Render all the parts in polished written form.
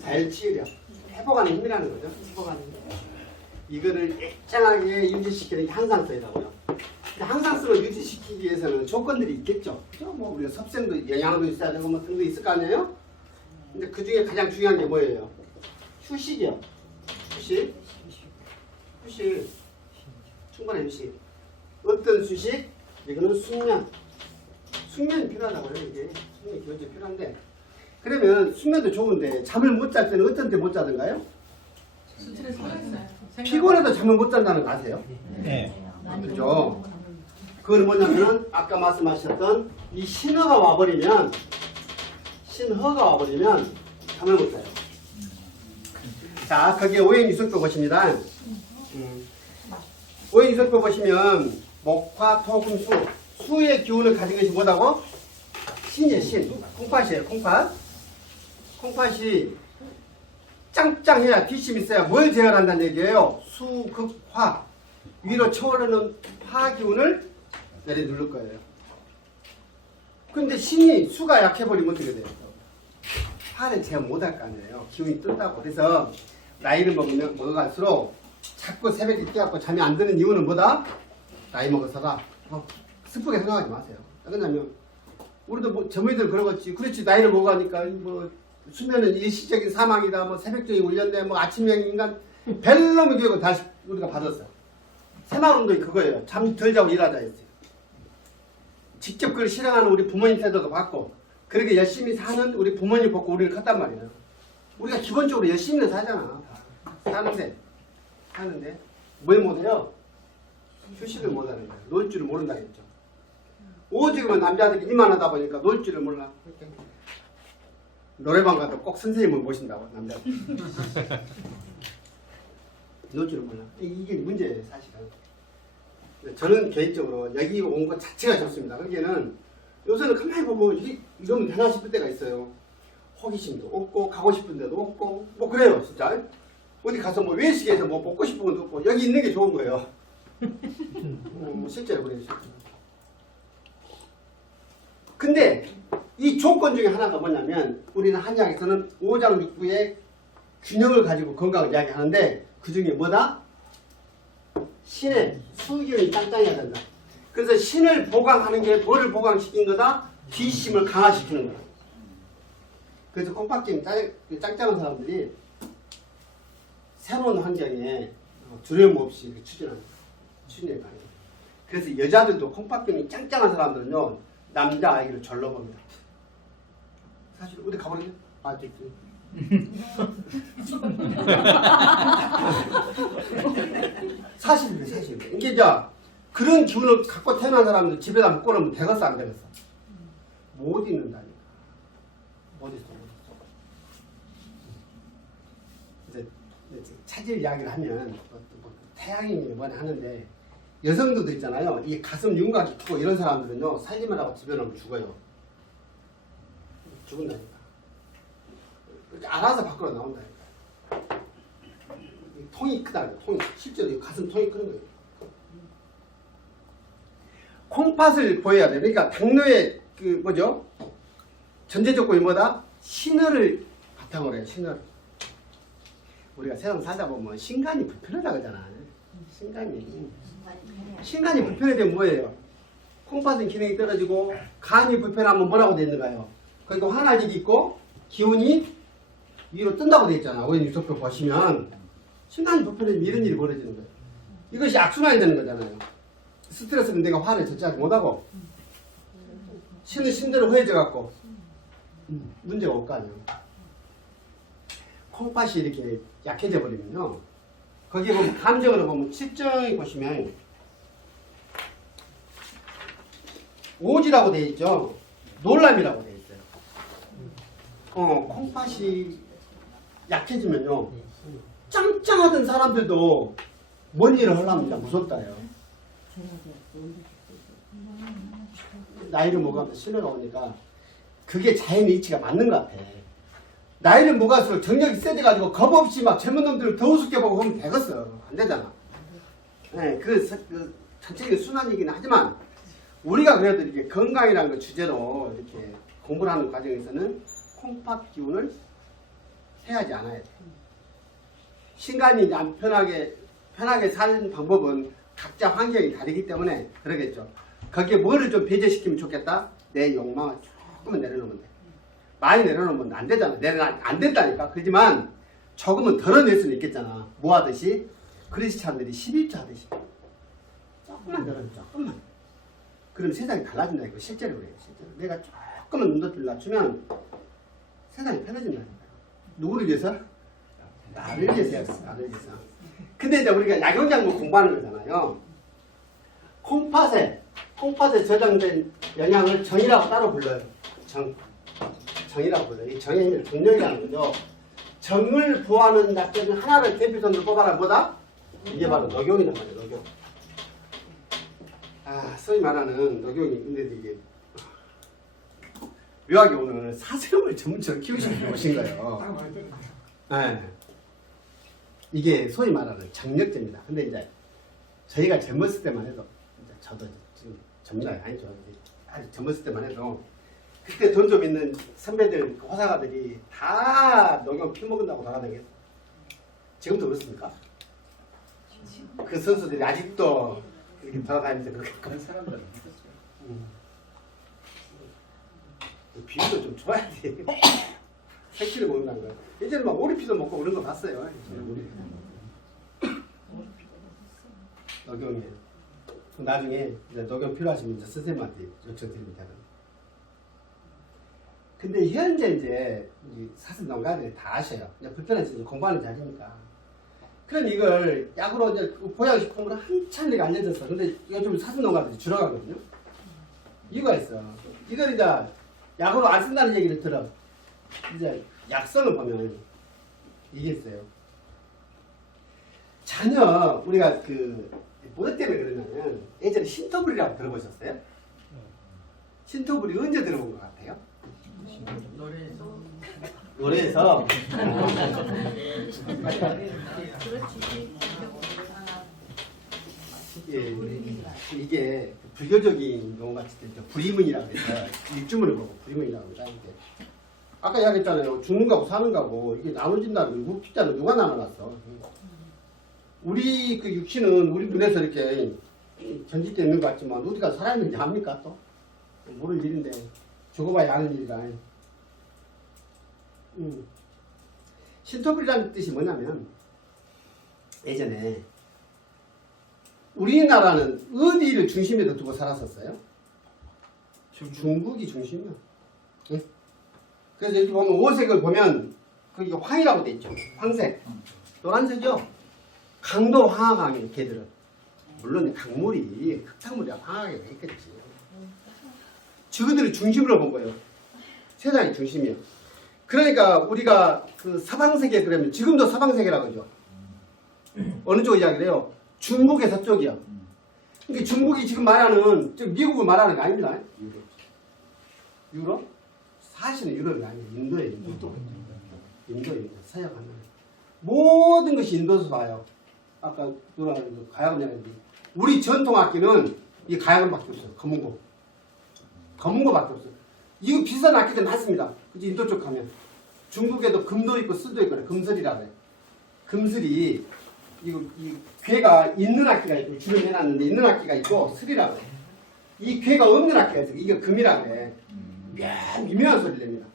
자율치유력. 회복하는 힘이라는 거죠. 회복하는 힘. 이거를 일정하게 유지시키는 게 항상성이라고요. 항상성을 유지시키기 위해서는 조건들이 있겠죠. 그죠? 뭐 우리가 섭생도 영양도 있어야 되고 뭐 등도 있을 거 아니에요? 근데 그 중에 가장 중요한 게 뭐예요? 휴식이요. 휴식. 휴식. 충분한 휴식. 어떤 휴식? 이거는 숙면. 숙면이 필요하다고요, 이게. 숙면이 기본적으로 필요한데. 그러면 숙면도 좋은데 잠을 못 잘 때는 어떤 때 못 자던가요? 스트레스 받았어요. 피곤해도 잠을 못 잔다는 거 아세요? 네. 그죠? 그건 뭐냐면 아까 말씀하셨던 이 신허가 와버리면 잠을 못 자요. 자, 거기에 오행이술표 보십니다. 오행이술표 보시면 목화, 토, 금, 수. 수의 기운을 가진 것이 뭐다고? 신이에요, 신. 콩팥이에요, 콩팥. 콩팥이 짱짱해야 뒷심이 있어야 뭘 제어한다는 얘기예요? 수, 극, 화. 위로 쳐오르는 화 기운을 내리 누를 거예요. 근데 신이 수가 약해버리면 어떻게 돼요? 화를 제어 못할 거 아니에요. 기운이 뜬다고. 그래서 나이를 먹어갈수록 자꾸 새벽에 깨갖고 잠이 안 드는 이유는 뭐다? 나이 먹어서다. 슬프게 생각하지 마세요. 왜냐면 우리도 뭐 젊은이들 그러겠지. 그렇지, 나이를 먹어가니까 뭐 수면은 일시적인 사망이다. 뭐 새벽적인 훈련대, 뭐 아침형 인간 벨놈의 교육을 다시 우리가 받았어요. 새마을운동이 그거예요. 잠 덜 자고 일하자 했어요. 직접 그걸 실행하는 우리 부모님 태도도 받고 그렇게 열심히 사는 우리 부모님 보고 우리를 컸단 말이에요. 우리가 기본적으로 열심히 살잖아. 사는데 뭘 못해요? 휴식을 못하는 거예요. 놀 줄을 모른다 했죠. 오직은 남자들이 이만하다 보니까 놀 줄을 몰라. 노래방 가도 꼭 선생님을 모신다고, 남자들. 놀 줄을 몰라. 이게 문제예요, 사실은. 저는 개인적으로 여기 온 것 자체가 좋습니다. 거기에는 요새는 가만히 보면 이러면 되나 싶을 때가 있어요. 호기심도 없고 가고 싶은 데도 없고 뭐 그래요, 진짜. 어디 가서 뭐 외식에서 뭐 먹고 싶은 것도 없고 여기 있는 게 좋은 거예요. 실제로 그래요. 근데 이 조건 중에 하나가 뭐냐면 우리는 한의학에서는 오장육부의 균형을 가지고 건강을 이야기하는데 그 중에 뭐다? 신의 수기운이 짱짱해야 된다. 그래서 신을 보강하는 게 뭐를 보강시킨 거다? 뒷심을 강화시키는 거다. 그래서 콩팥경 짱짱한 사람들이 새로운 환경에 두려움 없이 추진합니다. 추진해 가요. 그래서 여자들도 콩팥경이 짱짱한 사람들은요, 남자 아이를 절로 봅니다. 사실 어디 가보려요? 아, 됐지. 사실이에요, 사실. 이게 이제 그런 기운을 갖고 태어난 사람들 집에다 묶어놓으면 되겠어, 안 되겠어? 못 있는다니까. 못 있어, 못 있어. 이제 차질 이야기를 하면 태양인이 이번에 하는데 여성들도 있잖아요. 이 가슴 윤곽이 크고 이런 사람들은요, 살기만 하고 집에 놓으면 죽어요. 죽은다니까. 알아서 밖으로 나온다니까. 통이 크다니까, 통이. 실제로 가슴 통이 크는 거예요. 콩팥을 보여야 돼. 그러니까 당뇨의 뭐죠? 전제 조건이 뭐다? 신혈을 바탕으로 해요, 신혈. 우리가 세상 살다 보면 신간이 불편하다 그러잖아. 신간이 불편해지면 뭐예요? 콩팥은 기능이 떨어지고 간이 불편하면 뭐라고 되어 있는가요? 거기가 환활질이 있고 기운이 위로 뜬다고 되어 있잖아. 오행 유속표 보시면 신간이 불편해지면 이런 일이 벌어지는 거예요. 이것이 악순환이 되는 거잖아요. 스트레스는 내가 화를 절제하지 못하고 신은 신대로 허해져 갖고 문제가 올 거 아니에요. 콩팥이 이렇게 약해져 버리면요, 거기에 보면 감정으로 보면 칠정이 보시면 오지라고 되어 있죠. 놀람이라고 되어 있어요. 콩팥이 약해지면요, 짱짱하던 사람들도 뭔 일을 하려면 진짜 무섭다요. 나이를 먹으면서 신뢰가 오니까 그게 자연의 이치가 맞는 것 같아. 나이를 먹을수록 정력이 세져가지고 겁없이 막 젊은 놈들을 더 우습게 보고 하면 되겠어. 안 되잖아. 네, 전체적인 순환이긴 하지만 우리가 그래도 이렇게 건강이라는 걸 주제로 이렇게 공부를 하는 과정에서는 콩팥 기운을 해야지 않아야 돼. 신간이 안 편하게 사는 방법은 각자 환경이 다르기 때문에 그러겠죠. 거기에 뭐를 좀 배제시키면 좋겠다? 내 욕망을 조금은 내려놓으면 돼. 많이 내려놓으면 안 되잖아. 안 된다니까. 그렇지만 조금은 덜어낼 수는 있겠잖아. 뭐 하듯이? 크리스찬들이 11조 하듯이. 조금만 덜어내, 조금만. 그럼 세상이 달라진다니까. 실제로 그래요. 실제로. 내가 조금만 눈높이를 낮추면 세상이 편해진다니까. 누구를 위해서? 나를 위해서. 나를 위해서. 근데 이제 우리가 약용작물 공부하는 거잖아요. 콩팥에 저장된 영양을 정이라고 따로 불러요. 정이라고 불러요. 이 정의 힘을 정력이라는 거죠. 정을 부하는 약재는 하나를 대표선으로 뽑아라. 뭐다? 이게 바로 녹용이란 말이에요. 녹용. 소위 말하는 녹용이 근데 이게 묘하게 오늘 사슴을 전문적으로 키우시는 분 오신 거예요. 네. 이게 소위 말하는 정력제입니다. 근데 이제 저희가 젊었을 때만 해도 이제 저도 지금 젊은 나이 아니죠. 아주 젊었을 때만 해도 그때 돈 좀 있는 선배들 호사가들이 다 녹용 피먹은다고 돌아다녔어. 지금도 그렇습니까? 그 선수들이 아직도 이렇게 돌아다니면서 그렇게 그런 사람들은 있었어요. 비유도 좀 줘야 돼. 새끼를 먹는다는 거야. 예전에 막 오리피도 먹고 그런 거 봤어요. 녹용이에요. 나중에 이제 녹용 필요하시면 이제 선생님한테 요청드리면 되는. 근데 현재 이제 사슴 농가들이 다 아셔요. 불편해서 공부하는 자리니까. 그럼 이걸 약으로 이제 보양식품으로 한참 내가 알려졌어. 근데 요즘 사슴 농가들이 줄어가거든요. 이유가 있어. 이걸 이제 약으로 안 쓴다는 얘기를 들어. 이제 약성을 보면 이게 있어요. 전혀 우리가 뭐 때문에 그러냐면 예전에 신토불이라고 들어보셨어요? 신토불이 언제 들어본 것 같아요? 노래에서 이게 불교적인 용어 같이 되죠. 불이문이라고 해서 일주문을 보고 불이문이라고 하는데 아까 이야기했잖아요. 죽는 거하고 사는 거하고 이게 나눠진다는 육자는 누가 나눠놨어? 우리 그 육신은 우리 눈에서 이렇게 전직되어 있는 것 같지만 우리가 살아있는지 압니까 또? 모를 일인데 죽어봐야 아는 일이다. 신토불이라는 뜻이 뭐냐면 예전에 우리나라는 어디를 중심에 두고 살았었어요? 중국이 중심이야. 응? 그래서 여기 보면 오색을 보면 거기 황이라고 돼 있죠. 황색. 노란색이요. 강도 황화강이에요. 걔들은. 물론 강물이 흙탕물이 황하게 했겠지. 저들을 중심으로 본 거예요. 세상의 중심이요. 그러니까 우리가 그 서방세계 그러면 지금도 서방세계라고 하죠. 어느 쪽 이야기를 해요? 중국의 서쪽이요. 그러니까 중국이 지금 말하는 미국을 말하는 게 아닙니다. 유럽? 사실은 유럽이 아니에요. 인도예요. 인도. 서양 하나. 모든 것이 인도에서 봐요. 아까 누가 가야금 얘기했는데 우리 전통 악기는 이 가야금밖에 없어요. 검은거밖에 없어요. 이거 비싼 악기들 많습니다. 그치? 인도 쪽 가면 중국에도 금도 있고 슬도 있고 금슬이라 그래. 금슬이 이 괴가 있는 악기가 있고 줄을 내놨는데 있는 악기가 있고 슬이라 그래. 이 괴가 없는 악기가 있어. 이게 금이라 그래. 미묘한 소리를 냅니다.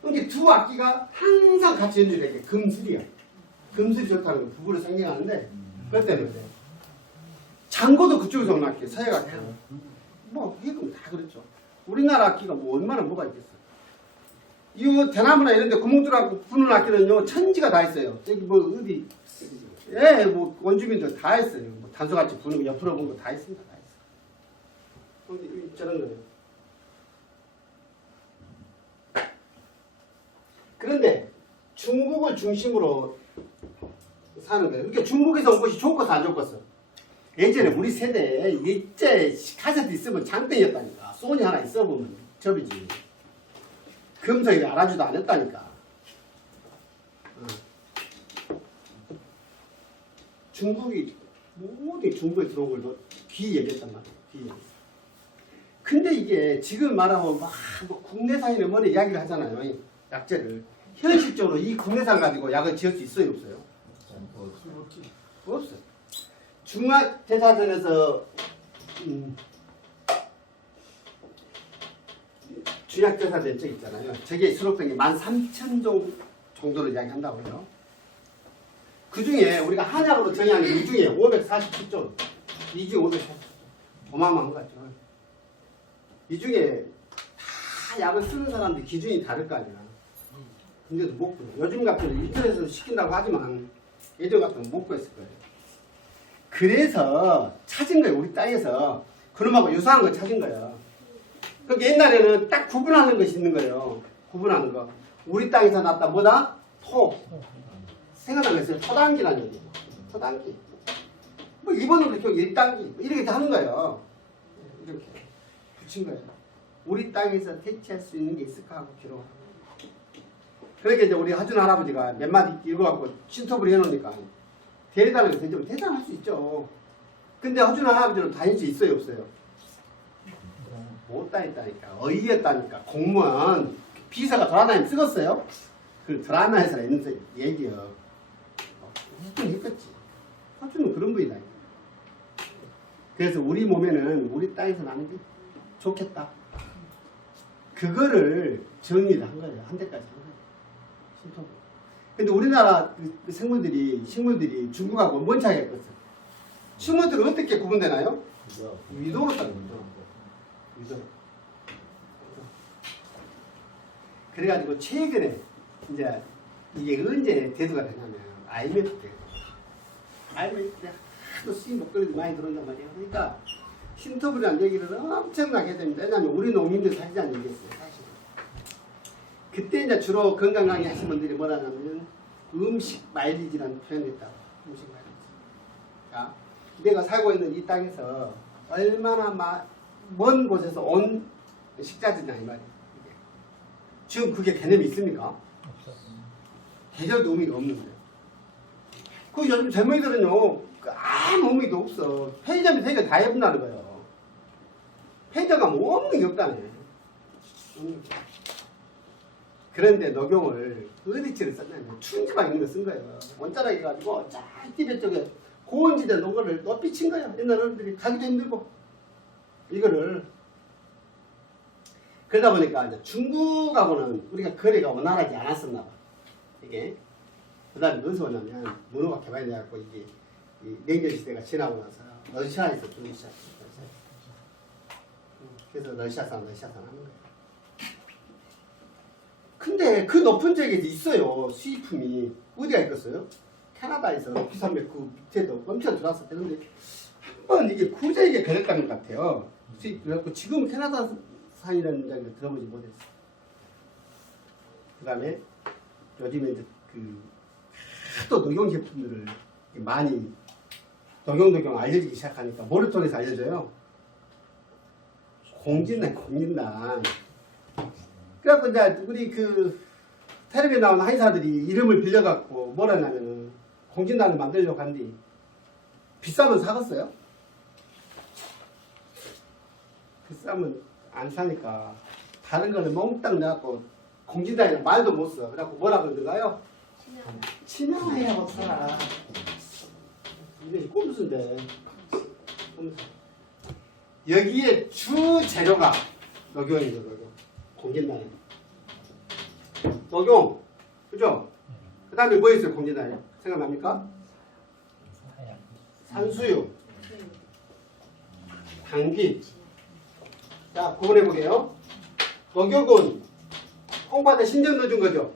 그러니까 두 악기가 항상 같이 연주를 해. 금슬이야. 금슬이 좋다는 거 부부를 상징하는데 그것 때문에 장고도 그쪽에서 온 악기예요. 서양 악기예요. 뭐 이건 다 그렇죠. 우리나라 악기가 뭐 얼마나 뭐가 있겠어. 이 대나무나 이런 데 구멍 뚫어갖고 부는 악기는요 천지가 다 있어요. 여기 뭐 어디 뭐 원주민들 다 했어요. 뭐 단소같이 부는 거 옆으로 본 거 다 있습니다. 다 있어. 근데 저런 거예요. 그런데 중국을 중심으로 사는 거예요. 그러니까 중국에서 온 것이 좋겠어 안 좋겠어? 예전에 우리 세대에 일제 카세트 있으면 장땡이었다니까. 소니 하나 있어보면 접이지. 금성이 알아주도 안 했다니까. 중국이 모든 중국에 들어온 걸 귀 얘기했단 말이야. 귀 얘기했어. 근데 이게 지금 말하면 뭐 국내산이나 뭐래 이야기를 하잖아요. 이 약재를. 현실적으로 이 국내산 가지고 약을 지을 수 있어요, 없어요? 없어요. 중화제사전에서 중약제사전 책 있잖아요. 저게 수록된 게 13,000종 정도를 이야기한다고 해요. 그 중에 우리가 한약으로 정의하는 이 중에 547종, 이 중에 547종. 어마어마한 거 같죠. 이 중에 다 약을 쓰는 사람들 기준이 다를 거 아니야. 근데도 못 구해. 요즘 같은 인터넷에서 시킨다고 하지만 예전 같으면 못 구했을 거예요. 그래서 찾은 거예요. 우리 땅에서. 그놈하고 유사한 거 찾은 거예요. 그러니까 옛날에는 딱 구분하는 것이 있는 거예요. 구분하는 거. 우리 땅에서 났다 뭐다? 토. 생각나는 거 있어요. 토단기라는 얘기예요. 토단기. 뭐 일본어로 이렇게 일단기. 뭐 이렇게 다 하는 거예요. 이렇게 붙인 거예요. 우리 땅에서 대체할 수 있는 게 있을까 하고 기록. 그러니까 이제 우리 하준 할아버지가 몇 마디 읽어갖고 신톱을 해놓으니까 대단한 게 되죠. 대단할 수 있죠. 근데 하준 할아버지는 다닐 수 있어요, 없어요? 못 다녔다니까. 어이였다니까. 공무원 비서가 돌아다니면 쓰겠어요? 그 드라마에서 있는 얘기요. 무슨 했겠지. 하준은 그런 분이다. 그래서 우리 몸에는 우리 땅에서 나는 게 좋겠다. 그거를 정리를 한 거예요. 한 대까지 한 거예요. 신통. 근데 우리나라 그 식물들이 중국하고 뭔 차이가 있겠어요? 식물들은 어떻게 구분되나요? 위도로 따는 거죠. 위도로. 그래가지고 최근에 이제 이게 언제 대두가 되냐면 IMF 때. IMF 때 하도 수입 목걸이도 많이 들어온단 말이에요. 그러니까 신토불이라는 얘기를 엄청나게 해야 됩니다. 왜냐하면 우리 농민들 살자는 얘기였어요. 사실은. 그때 이제 주로 건강 강의 하신 분들이 뭐라냐면 음식 마일리지라는 표현이 있다고. 음식 마일리지. 자, 내가 살고 있는 이 땅에서 얼마나 먼 곳에서 온 식자재냐 이 말이에요. 이게. 지금 그게 개념이 있습니까? 대절도 의미가 없는데. 그 요즘 젊은이들은요, 아무 의미도 없어. 편의점이 되게 다 해본다는 거예요. 편의점 가면 없는 게 없다네. 그런데 녹용을 어디치를 썼냐면 춘지방 있는 거 쓴 거예요. 원자락 해가지고 쫙 티베 쪽에 고온지대 놓은 거를 높이 친 거야. 옛날 어른들이 가기도 힘들고. 이거를. 그러다 보니까 이제 중국하고는 우리가 거래가 원활하지 않았었나 봐. 이게. 그 다음에 어디서 오냐면 문호가 개발이 돼갖고 이게 이 냉전 시대가 지나고 나서 러시아에서 주기 시작했어요. 그래서 러시아산 하는 거예요. 근데 그 높은 지역에 있어요. 수입품이. 어디가 있겠어요? 캐나다에서 피산맥 그 밑에도 엄청 들어왔을 때. 근데 한번 이게 구제에게 걸렸던 것 같아요. 수입. 그래갖고 지금 캐나다산이라는 이야기를 들어보지 못했어요. 그 다음에 요즘에 이제 또 녹용 제품들을 많이 녹용 알려지기 시작하니까 뭐를 통해서 알려줘요? 공진단. 그래갖고 이제 우리 그 텔레비에 나오는 한의사들이 이름을 빌려갖고 뭐라 하냐면은 공진단을 만들려고 한뒤 비싸면 사겠어요? 비싸면 안 사니까 다른 거는 몽땅 내갖고 공진단이랑 말도 못 써. 그래갖고 뭐라 그러던가요? 친양해라고 살아. 이게 꼼수인데. 꼼수. 여기에 주 재료가 녹용이죠, 녹용. 공진단이. 녹용. 그죠? 그 다음에 뭐 있어요, 공진단이? 생각납니까? 산수유. 당귀. 자, 구분해보게요. 녹용은 홍파에 신경 넣어준 거죠?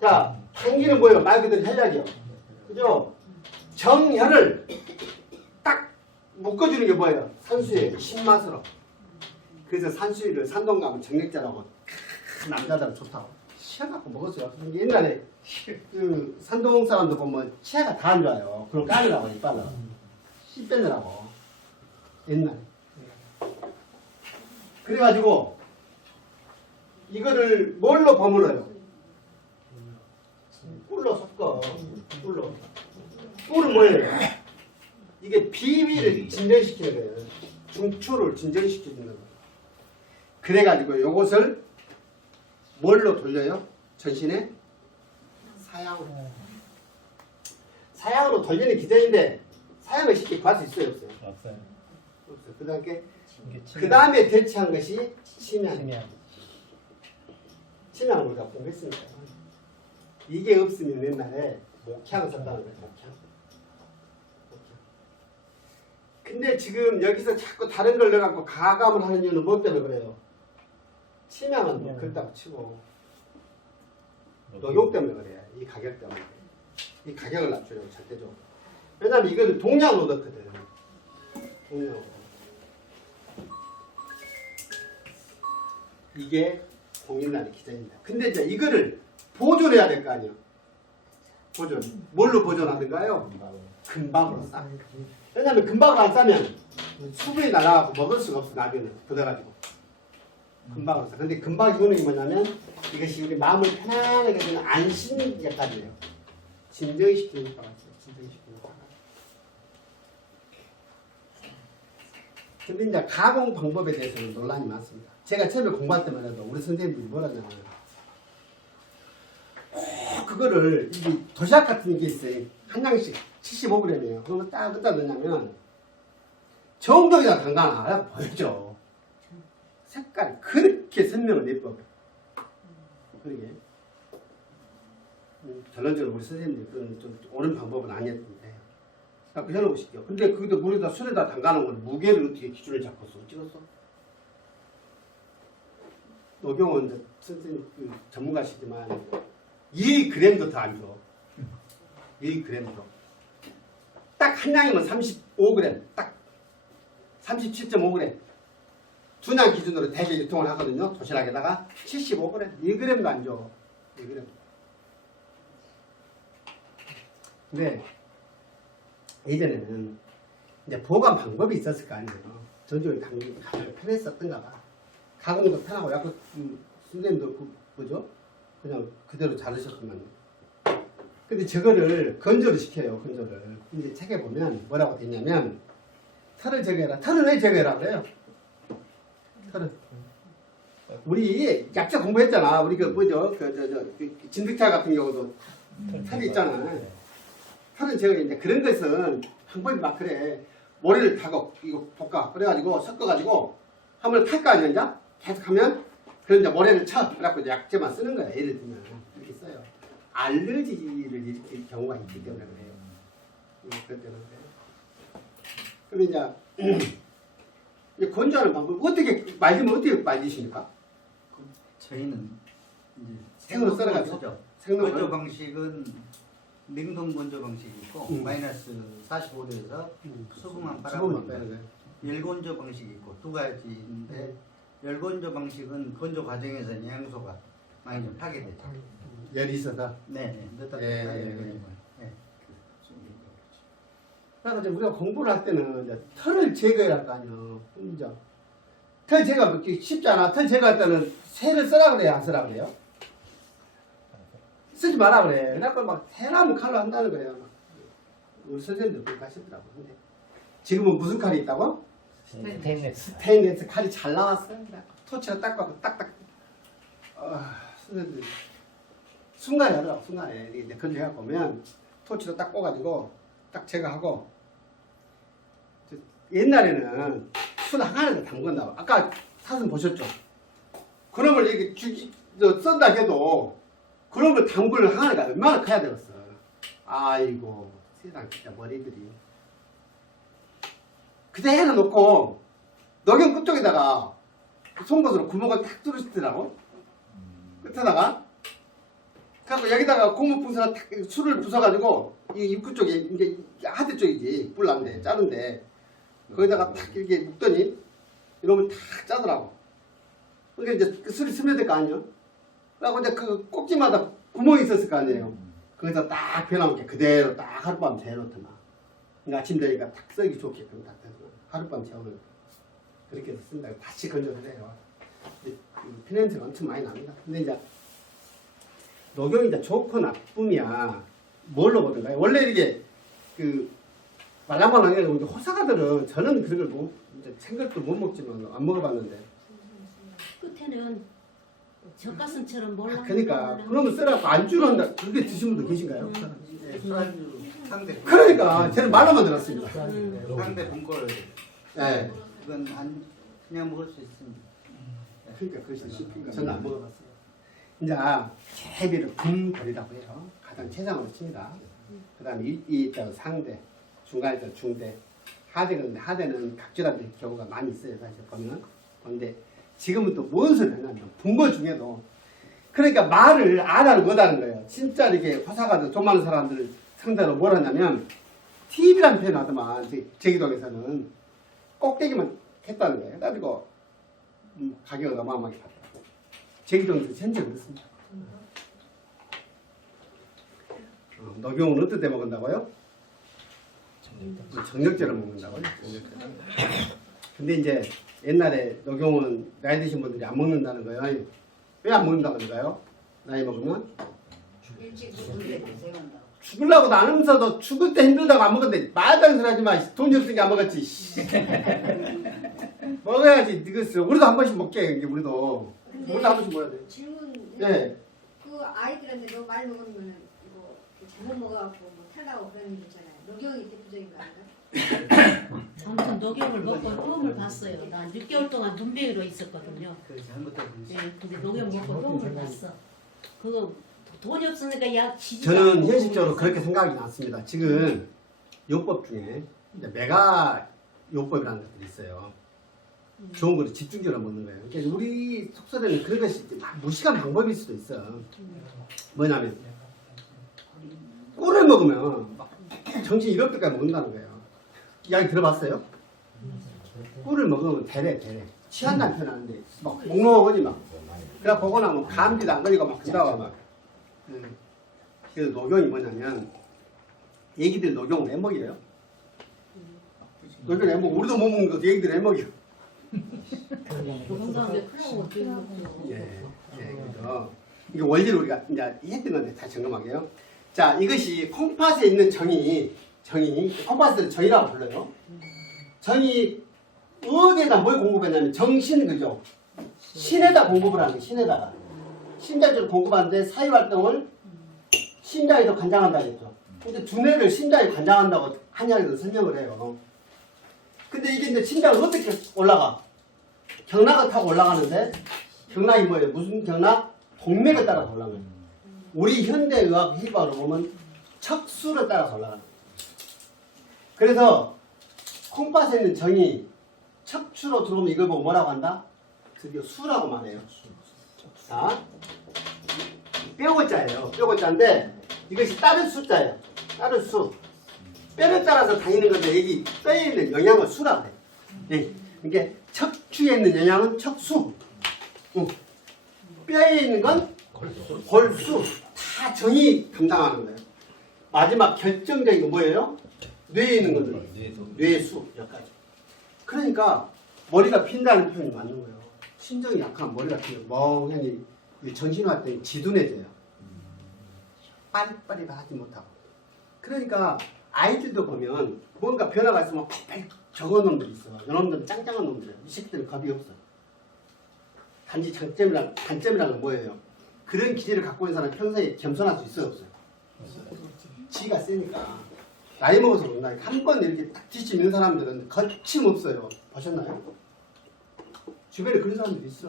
자, 당귀는 뭐예요? 말 그대로 혈약이요. 그죠? 정혈을 딱 묶어주는 게 뭐예요? 산수유의 신맛으로. 그래서 산수유를 산동 가면 정액자라고 남자들은 좋다고 시켜갖고 먹었어요. 옛날에 그 산동 사람들 보면 치아가 다 안 좋아요. 그걸 까느라고 이빨로 씨 빼느라고 옛날에. 그래가지고 이거를 뭘로 버무려요? 꿀로 섞어. 꿀은 뭐예요? 이게 비비를 진전시키는 거예요. 중추를 진정시켜주는 거예요. 그래가지고 요것을 뭘로 돌려요? 전신에 사양으로. 사양으로 돌리는 기전인데 사양을 쉽게 구할 수 있어요, 없어요? 없어요. 없어요. 그 다음에 이게 치매. 그 다음에 대체한 것이 침향. 치매. 침향을 우리가 공부했으니까. 이게 없으면 옛날에 목향을 썼다는 거예요. 목향. 근데 지금 여기서 자꾸 다른 걸 넣어갖고 가감을 하는 이유는 뭐 때문에 그래요? 침향은 뭐 그렇다고 치고 녹용 때문에 그래요. 이 가격 때문에. 이 가격을 낮추려고 절대적으로. 왜냐면 이거는 동양으로 넣거든. 동양으로. 이게 공인날의 기전입니다. 근데 이제 이거를 보존해야 될 거 아니에요. 보존. 뭘로 보존하는가요? 금방으로 싸. 왜냐면 금방으로 안 싸면 수분이 날아가고 먹을 수가 없어. 나중에는 굳어가지고. 금방으로 싸. 근데 금방 이거는 뭐냐면 이것이 우리 마음을 편안하게 해주는 안심 역할이에요. 진정시키는 효과가 있어요. 진정시키는 효과가. 근데 이제 가공 방법에 대해서는 논란이 많습니다. 제가 처음에 공부할 때만 해도 우리 선생님들이 뭐라 하냐면 그거를 이게 도시락 같은 게 있어요. 한 장씩 75g이에요. 그러면 딱 어디다 넣냐면 정도에다 담가놔. 보였죠. 색깔이 그렇게 선명은 예뻐. 그러게. 결론적으로 우리 선생님들 그건 좀 옳은 방법은 아니었는데. 그 해놓으실게요. 근데 그것도 물에다 술에다 담가놓은 건 무게를 어떻게 기준을 잡고 찍었어? 녹용은 이제 선생님 그 전문가시지만 2g도 더 안 줘. 2g도. 딱 한 양이면 35g. 딱 37.5g. 준양 기준으로 대개 유통을 하거든요. 도시락에다가 75g. 2g도 안 줘. 2g. 근데 예전에는 이제 보관 방법이 있었을 거 아니에요. 전주에 가장 편했었던가 봐. 가공도 편하고 약간 선생님도 뭐죠? 그냥 그대로 자르셨구만. 근데 저거를 건조를 시켜요. 건조를. 근데 책에 보면 뭐라고 돼 있냐면 털을 제거해라. 털을 왜 제거해라 그래요? 털을. 우리 약자 공부했잖아. 우리 그 뭐죠? 그 진드칼 같은 경우도 털이 있잖아. 털은 제거인데 그런 것은 방법이 막 그래. 모래를 타고 이거 볶아. 그래가지고 섞어가지고 한번 탈 거 아니야? 이제? 계속 하면 그런 이제 모래를 쳐. 그래갖고 이제 약재만 쓰는 거야. 예를 들면 이렇게 써요. 알러지를 일으킬 경우가 있기 때문에 그래요. 그럴 때는 그래요. 그럼 이제 건조하는 방법 어떻게 말리면 어떻게 말리십니까? 저희는 이제 생으로 썰어가지고? 쓰죠. 생으로 건조 방식은 냉동 건조 방식이 있고 마이너스 45도에서 수분만 수분만 빨아먹는 빼는 거예요. 열건조 방식이 있고 두 가지인데 열건조 방식은 건조 과정에서 영양소가 많이 좀 파괴되죠. 열이 있어서. 네네. 넣다 예, 예, 예, 예. 예. 그래서 이제 우리가 공부를 할 때는 이제 털을 제거해야 할 거 아니에요. 이제 털 제거 그렇게 쉽지 않아. 털 제거할 때는 새를 쓰라 그래요, 안 쓰라 그래요? 쓰지 마라 그래. 그래갖고 막 새나무 칼로 한다는 거예요. 우리 선생님들 그렇게 하시더라고. 근데 지금은 무슨 칼이 있다고? 스테인레스. 스테인레스 칼이 잘 나왔어요. 토치로 딱 봐도 딱딱. 선생님들 순간에 하더라고. 순간에 이렇게 건조해갖고 오면 토치로 딱 꽂아가지고 딱 제거하고. 옛날에는 술 항아리에다 담근다고. 아까 사진 보셨죠? 그놈을 이렇게 썬다 해도 그놈을 담글 항아리가 얼마나 커야 되겠어. 아이고 세상 진짜 머리들이. 그대로 놓고 녹용 끝쪽에다가 송곳으로 구멍을 탁 뚫으시더라고. 끝에다가 그래서 여기다가 고무풍선을 탁 술을 부숴가지고 이 입구 쪽에 이제 하드 쪽이지 뿔난데 짜는데 거기다가 탁 이렇게 묶더니 이러면 탁 짜더라고. 그러니까 이제 그 술이 스며들 거 아니에요. 그리고 이제 그 꼭지마다 구멍이 있었을 거 아니에요. 거기서 딱 변함없게 그대로 딱 하룻밤 재워놓더만. 그러니까 아침 되니까 탁 썩이 좋게끔 딱 되더만. 하룻밤 재워놓고 그렇게 해서 쓴다고 다시 건조를 해요. 피냄새가 엄청 많이 납니다. 근데 이제 녹용이 이제 좋고 나쁨이야 뭘로 보던가요? 원래 이게 그 말랑말랑해. 근데 호사가들은 저는 그런 걸 못, 이제 생각도 못 먹지만 안 먹어봤는데. 끝에는 젓가슴처럼 몰라. 그러니까 그러면 썰어갖고 안주로 한다. 그렇게 드신 분도 계신가요? 예, 술안주 상대 그러니까 저는 말로만 들었습니다. 상대 분꼴 네. 이건 안 그냥 먹을 수 있습니다. 그러니까 그것이 저는 안 먹어봤어요. 이제 제비를 분벌이라고 해요. 가장 최상으로 칩니다. 그다음에 이 상대, 중간에 중대, 하대가 있는데 하대는 각질화된 경우가 많이 있어요. 사실 보면. 그런데 지금은 또 뭔 소리 하냐면 분거 중에도 그러니까 말을 안 하는 못하는 거예요. 진짜 이렇게 화사가도 돈 많은 사람들 상대로 뭘 하냐면 TV라는 표현 하더만 제기동에서는 꼭대기만 했다는 거예요. 그래가지고 가격을 어마어마하게 받더라고요. 제기동에서 현재 그렇습니다. 녹용은 어떨 때 먹는다고요? 정력제로 먹는다고요? 근데 이제 옛날에 녹용은 나이 드신 분들이 안 먹는다는 거예요. 왜 안 먹는다고 그런가요? 나이 먹으면? 죽으려고 나누면서도 죽을 때 힘들다고 안 먹었는데 말도 안 소리 하지 마. 돈이 없으니까 안 먹었지. 먹어야지. 이거 우리도 한 번씩 먹게. 이게 우리도 한 번씩 먹어야 돼. 질문. 네. 그 아이들한테 너무 많이 먹으면 이거 잘못 먹어갖고 뭐 탈나고 그런 일 있잖아요. 녹용이 대표적인 거 아닌가? 아무튼 녹용을 먹고 도움을 봤어요. 나 6개월 동안 눈병이로 있었거든요. 그 잘못된 네, 근데 녹용 먹고 도움을 봤어. 그거 돈이 없으니까 약 지지. 저는 현실적으로 그렇게 생각이 났습니다. 지금 요법 중에 이제 메가 요법이라는 것들이 있어요. 좋은 거를 집중적으로 먹는 거예요. 그러니까 우리 속설에는 그런 것이 막 무식한 방법일 수도 있어. 뭐냐면 꿀을 먹으면 막 정신 이럴 때까지 먹는다는 거예요. 이야기 들어봤어요? 꿀을 먹으면 대래 취한다는 표현하는데 막 목록하지 막. 그래 보고 나면 감기도 안 걸리고 막 그러다가 막. 그래서 녹용이 뭐냐면 애기들 녹용을 왜 먹여요? 녹용을 왜 먹어? 우리도 못 먹는 것도 애기들 왜 먹여? 건강하게 크라고 어떻게 먹죠? 예, 그죠. 이게 원리를 우리가 이제 했던 건데 다시 점검하게요. 자, 이것이 콩팥에 있는 정이 콩팥을 정이라고 불러요. 정이 어디에다 뭘 공급했냐면 정신 그죠? 신에다 공급을 하는 거예요. 신에다가 신장적으로 공급하는데 사유활동을 신장에서 관장한다 했죠. 근데 두뇌를 신장에 관장한다고 한의학에서 설명을 해요. 근데 이게 이제 신장을 어떻게 올라가? 경락을 타고 올라가는데 경락이 뭐예요? 무슨 경락? 동맥을 따라서 올라가요. 우리 현대의학 힙학으로 보면 척수를 따라서 올라가는 거예요. 그래서 콩팥에 있는 정이 척추로 들어오면 이걸 보고 뭐라고 한다? 드디어 수라고 말해요. 자, 뼈고자예요. 뼈고자인데 이것이 따른 숫자예요. 따른 수. 뼈를 따라서 다니는 건데 여기 뼈에 있는 영양을 수라고 해요. 네. 이게 척추에 있는 영양은 척수. 뼈에 있는 건 골수. 다 정이 담당하는 거예요. 마지막 결정적인 건 뭐예요? 뇌에 있는 것들. 뇌수. 여기까지. 그러니까 머리가 핀다는 표현이 맞는 거예요. 신정이 약하면 머리가 피면 멍하니 정신활동이 지둔해져요. 빠릿빠릿 하지 못하고. 그러니까 아이들도 보면 뭔가 변화가 있으면 빨리 적은 놈들이 있어. 이놈들은 짱짱한 놈들이에요. 이 새끼들은 겁이 없어. 단지 단점이란 건 뭐예요? 그런 기질을 갖고 있는 사람은 평소에 겸손할 수 있어요, 없어요? 지가 세니까. 나이 먹어서 그런다. 한 번 이렇게 딱 뒤집는 사람들은 거침없어요. 보셨나요? 주변에 그런 사람들이 있어.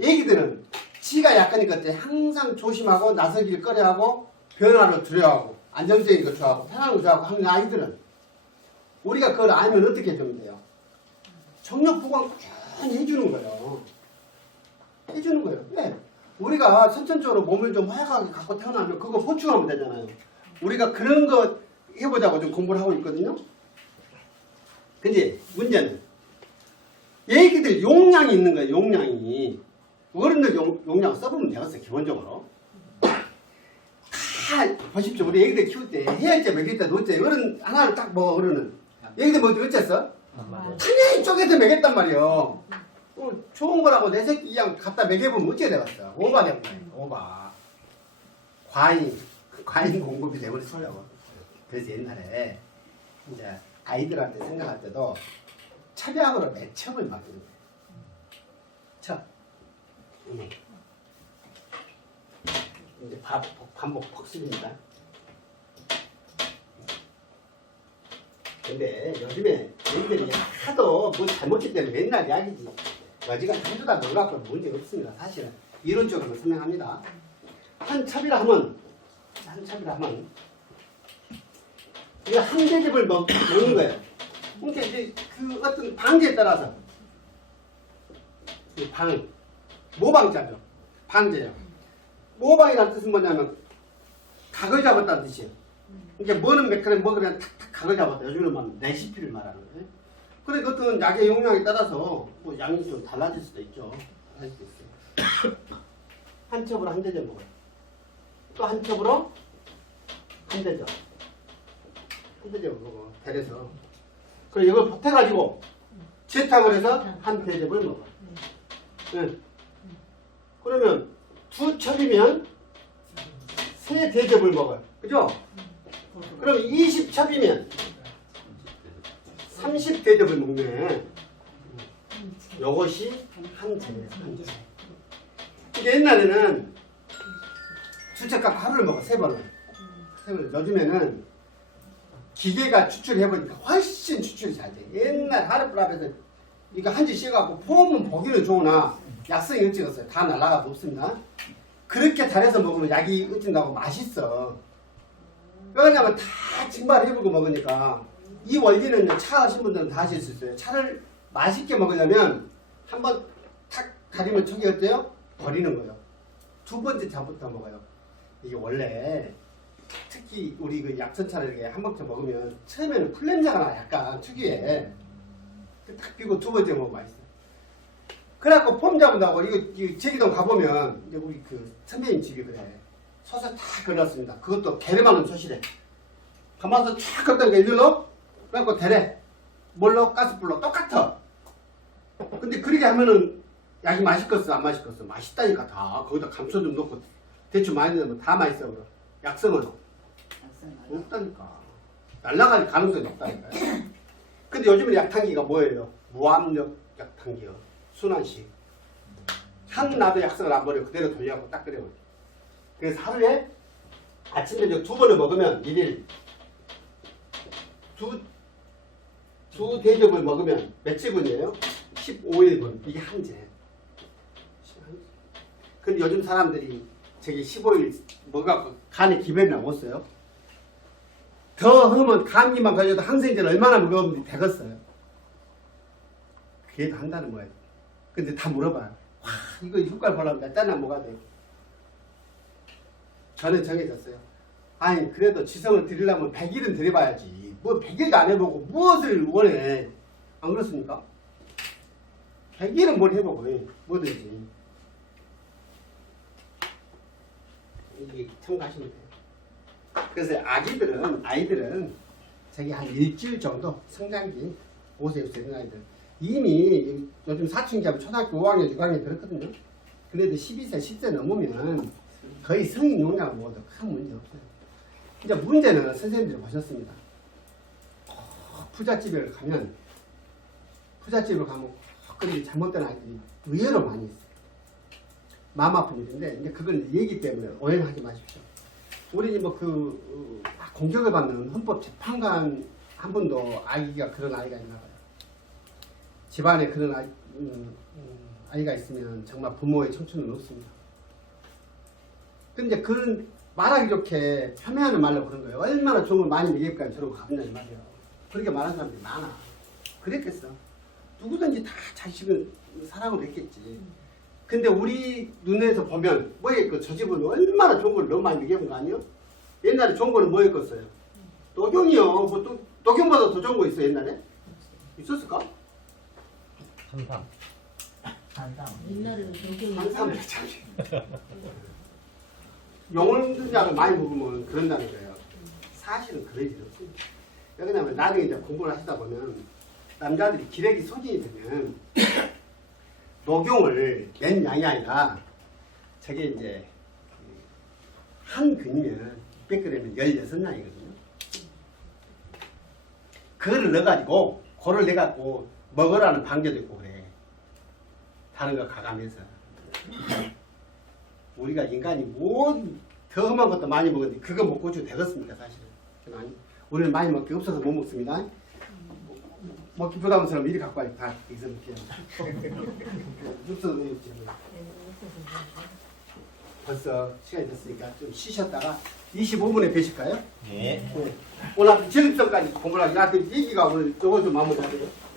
애기들은 지가 약하니까 항상 조심하고 나서기를 꺼려하고 변화를 두려워하고 안정적인 거 좋아하고 편안한 거 좋아하고 하는 아이들은 우리가 그걸 알면 어떻게 해주면 돼요? 정력 보강 꾸준히 해주는 거예요. 해주는 거예요. 네. 우리가 선천적으로 몸을 좀 활약하게 갖고 태어나면 그거 보충하면 되잖아요. 우리가 그런 거 해보자고 좀 공부를 하고 있거든요. 근데 문제는 얘기들 용량이 있는 거예요. 용량이. 어른들 용량을 써보면 되겠어요. 기본적으로. 다 보십시오. 우리 애기들 키울 때 해열제 먹일 때 놓을때 어른 하나를 딱 먹어. 어른은 애기들 뭐 어쨌어? 당연히 쪼개서 먹였단 말이에요. 좋은 거라고 내 새끼 그냥 갖다 먹여보면 어째 되겠어? 오바 되는 거예요. 오바. 과잉 공급이 되버리더라고. 그래서 옛날에 이제 아이들한테 생각할 때도 첩약으로 매첩을 맡기는 거예요. 첩. 이제 반복 복습입니다. 근데 요즘에 저희들이 하도 뭐 잘못했기 때문에 맨날 이야기지. 여지간 한두달 놀라고 문제 없습니다. 사실은 이론적으로 설명합니다. 한 첩이라 하면 이거 한 대접을 먹는 거예요. 그러니까 이제 그 어떤 방제에 따라서 모방자죠. 방제예요. 모방이라는 뜻은 뭐냐면 각을 잡았다는 뜻이에요. 그러니까 뭐는 몇 그램 먹으면 탁탁 각을 잡았다. 요즘은 뭐 레시피를 말하는 거예요. 그래 어떤 약의 용량에 따라서 뭐 양이 좀 달라질 수도 있죠. 할 수도 있어요. 한 첩으로 한 대접 먹어요. 또 한 첩으로 한 대접. 한 대접을 먹어. 대려서. 그리고 이걸 보태가지고 재탕을 해서 한 대접을 먹어. 네. 그러면 두 첩이면 세 대접을 먹어요. 그죠? 그럼 20첩이면 30대접을 먹네. 요것이 한 첩이에요. 한 첩. 이게 옛날에는 두 첩 갖고 하루를 먹어. 세 번을. 요즘에는 기계가 추출해보니까 훨씬 추출이 잘 돼. 옛날 하룻불합에서 이거 한 지 씌어갖고 폼은 보기는 좋으나 약성이 어찌겠어요. 다 날라가도 없습니다. 그렇게 잘해서 먹으면 약이 어찐다고 맛있어. 왜냐면 다 증발해보고 먹으니까 이 원리는 차 하신 분들은 다 하실 수 있어요. 차를 맛있게 먹으려면 한번 탁 가리면 촉이 어때요? 버리는 거예요. 두 번째 차부터 먹어요. 이게 원래 특히 우리 그 약선차를 이렇게 한 먹자 먹으면 처음에는 풀냄새가 나. 약간 특유의 딱 비고 두 번째 먹으면 맛있어요. 그래갖고 폼 잡은다고 이거 제기동 가보면 이제 우리 그 선배님 집이 그래. 솥에 다 걸렸습니다. 그것도 게르마는 솥이래. 가만서 쫙 걷던 게 일로 그래갖고 대래. 뭘로? 가스불로 똑같아. 근데 그렇게 하면은 약이 맛있겠어 안 맛있겠어? 맛있다니까 다. 거기다 감소 좀 넣고 대추 많이 넣으면 다 맛있어. 그럼. 약성은 없다니까. 날라갈 가능성이 없다니까요. 근데 요즘은 약탕기가 뭐예요? 무압력 약탕기요. 순환식. 한나도 약성을 안 버려. 그대로 돌려갖고 딱 끓여버려. 그래서 하루에 아침 저녁 두 번을 먹으면 1일 두 대접을 먹으면 며칠분이에요? 15일분. 이게 한제. 근데 요즘 사람들이 저기 15일 먹어갖고 간에 기변이 나왔어요. 더 하면 감기만 걸려도 항생제를 얼마나 먹으면 되겠어요. 그래도 한다는 거예요. 근데 다 물어봐요. 와, 이거 효과를 보려면 몇 달이나 먹어야 돼요. 저는 정해졌어요. 아니 그래도 지성을 드리려면 100일은 드려봐야지. 뭐 100일도 안 해보고 무엇을 원해. 안 그렇습니까? 100일은 뭘 해보고 뭐든지. 이게 참고하시면 돼요. 그래서 아이들은 저기 한 일주일 정도 성장기 5세, 6세 아이들 이미 요즘 사춘기하면 초등학교 5학년, 6학년 그렇거든요. 그래도 12세, 10세 넘으면 거의 성인 용량을 먹어도 큰 문제 없어요. 이제 문제는 선생님들이 보셨습니다. 부잣집에 가면 근데 잘못된 아이들이 의외로 많이 있어요. 마음 아픈 일인데 이제 그건 얘기 때문에 오해는 하지 마십시오. 우리 뭐 공격을 받는 헌법재판관 한 분도 아이가 그런 아이가 있나 봐요. 집안에 그런 아이가 있으면 정말 부모의 청춘은 없습니다. 근데 그런 말하기 좋게 폄훼하는 말로 그런 거예요. 얼마나 좋은 걸 많이 먹일까 저러고 가본다 이 말이에요. 그렇게 말하는 사람들이 많아. 그랬겠어. 누구든지 다 자식을 사랑을 했겠지. 근데 우리 눈에서 보면 뭐였고 저 집은 얼마나 좋은 걸 너무 많이 먹여본 거 아니에요? 옛날에 좋은 거는 뭐였겠어요? 녹용이요. 뭐 녹용보다 더 좋은 거 있어 옛날에? 있었을까? 한상. 옛날에는 경쟁이 항상 용약을 많이 먹으면 그런다는 거예요. 사실은 그럴 일 없습니다. 왜냐면 나중에 이제 공부를 하시다 보면 남자들이 기력이 소진이 되면 녹용을 낸 양이 아니라 저게 이제 한 근이면 600g이면 16양이거든요. 그거를 넣어가지고 그걸 내갖고 먹으라는 방제도 있고 그래. 다른 거 가감해서. 우리가 인간이 더 험한 것도 많이 먹었는데 그거 못 고쳐도 되겠습니까 사실은. 우리는 많이 먹기 없어서 못 먹습니다. 먹기 부담스러우면 미리 갖고 와요. 다 여기서 먹게요. 없어서 못 먹지. 벌써 시간이 됐으니까 좀 쉬셨다가 25분에 뵈실까요? 예. 오늘 전립선까지 공부를 하기 나한테 얘기가 오늘 저거 좀 마무리하세요.